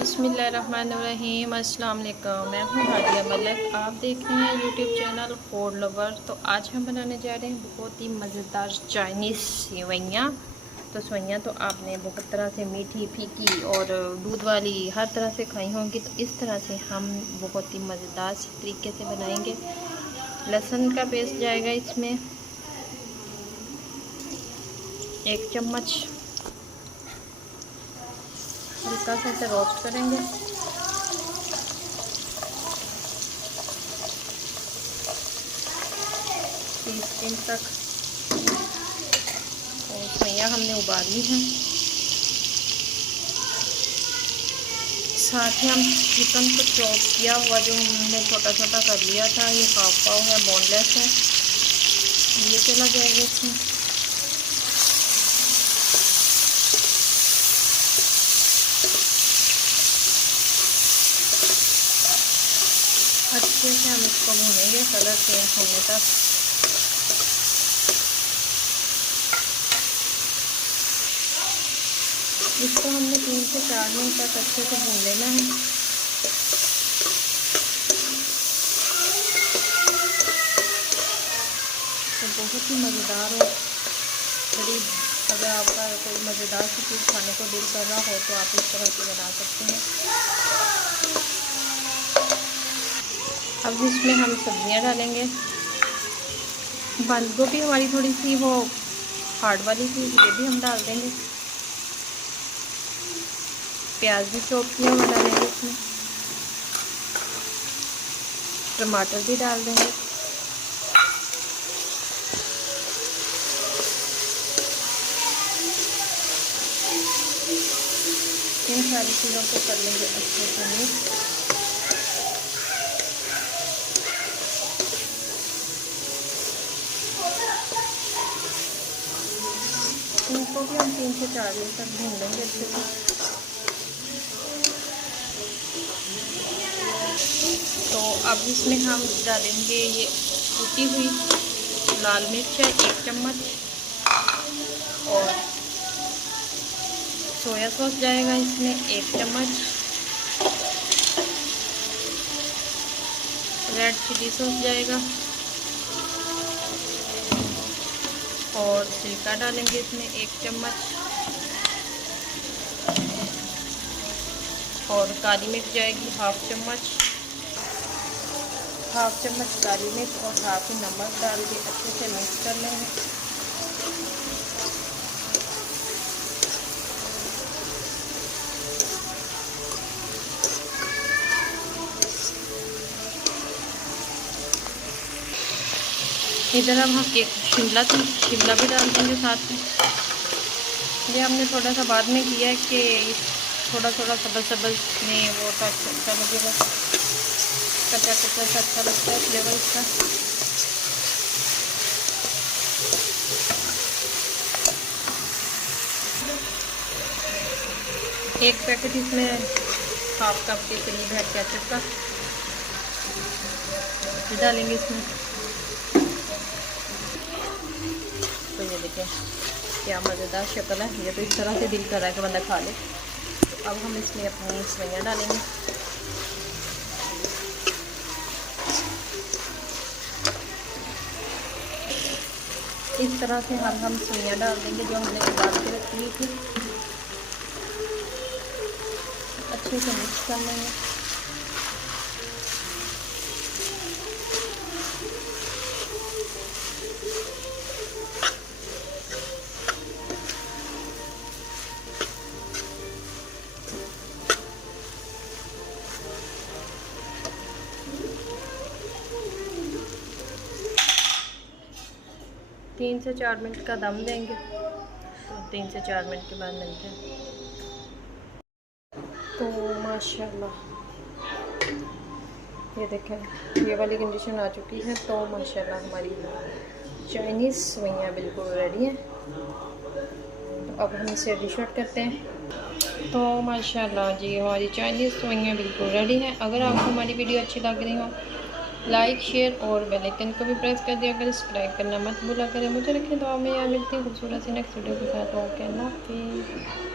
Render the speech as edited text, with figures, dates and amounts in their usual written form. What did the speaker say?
बिस्मिल्लाहिर्रहमानिर्रहीम। अस्सलाम वालेकुम। मैं हूँ हादिया मलिक, आप देख रहे हैं यूट्यूब चैनल फूड लवर। तो आज हम बनाने जा रहे हैं बहुत ही मज़ेदार चाइनीज़ सेवइयाँ। तो सेवइयाँ तो आपने बहुत तरह से मीठी, फीकी और दूध वाली हर तरह से खाई होंगी। तो इस तरह से हम बहुत ही मज़ेदार तरीके से बनाएंगे। लहसुन का पेस्ट जाएगा इसमें 1 चम्मच, हल्का सा इसे रोस्ट करेंगे। टीस्पून तक और सेवइयाँ हमने उबाली हैं। साथ ही हम चिकन को चॉप किया हुआ जो हमने छोटा छोटा कर लिया था, ये हाफ पाव है, बोनलेस है, ये चला जाएगा इसमें। अच्छे से हम इसको भूनेंगे कलर चेंज होने तक। इसको हमने 3 से 4 मिनट तक अच्छे से भून लेना है। तो बहुत ही मज़ेदार और बड़ी, अगर आपका कोई मज़ेदार सी चीज़ खाने को दिल कर रहा हो तो आप इस तरह से बना सकते हैं। अब इसमें हम सब्जियां डालेंगे। बंद गोभी हमारी थोड़ी सी वो हार्ड वाली थी, ये भी हम डाल देंगे। प्याज भी चॉप किया हुआ डालेंगे इसमें। टमाटर भी डाल देंगे। इन सारी चीज़ों को कर लेंगे अच्छे से मिक्स। इनको भी हम 3 से 4 मिनट तक भून लेंगे अच्छे से। तो अब इसमें हम डालेंगे ये कुटी हुई लाल मिर्च है 1 चम्मच, और सोया सॉस जाएगा इसमें 1 चम्मच, रेड चिली सॉस जाएगा, और सिरका डालेंगे इसमें 1 चम्मच, और काली मिर्च जाएगी हाफ चम्मच काली मिर्च, और हाफ ही नमक डाल के अच्छे से मिक्स कर लेंगे। इधर अब हम शिमला भी डाल देंगे साथ में। ये हमने थोड़ा सा बाद में किया है कि थोड़ा सब्ज़ में वो अच्छा लगेगा, कच्चा सा अच्छा लगता है फ्लेवर इसका। एक पैकेट इसमें हाफ कप के करीब है केचप का, डालेंगे इसमें। तो ये देखें क्या मज़ेदार शक्ल है, ये तो इस तरह से दिल कर रहा है कि बंदा खा ले। तो अब हम इसमें अपनी सेवइयाँ डालेंगे। इस तरह से हम सेवइयाँ डाल देंगे जो हमने उबाल के रखी थी। अच्छे से मिक्स कर लेंगे। तीन से 4 मिनट का दम देंगे। तो 3 से 4 मिनट के बाद मिलते हैं। तो माशाल्लाह ये देखें ये वाली कंडीशन आ चुकी है। तो माशाल्लाह हमारी चाइनीज़ सेवइयाँ बिल्कुल रेडी हैं। तो अब हम इसे डिश आउट करते हैं। तो माशाल्लाह जी हमारी चाइनीज़ सेवइयाँ बिल्कुल रेडी हैं। अगर आपको हमारी वीडियो अच्छी लग रही हो, लाइक शेयर और बेल आइकन को भी प्रेस कर दिया करें, सब्सक्राइब करना मत भूला करें। मुझे रखें दुआ में, या मिलती है खूबसूरत सी नेक्स्ट वीडियो के साथ। ओके, अल्लाह हाफिज़।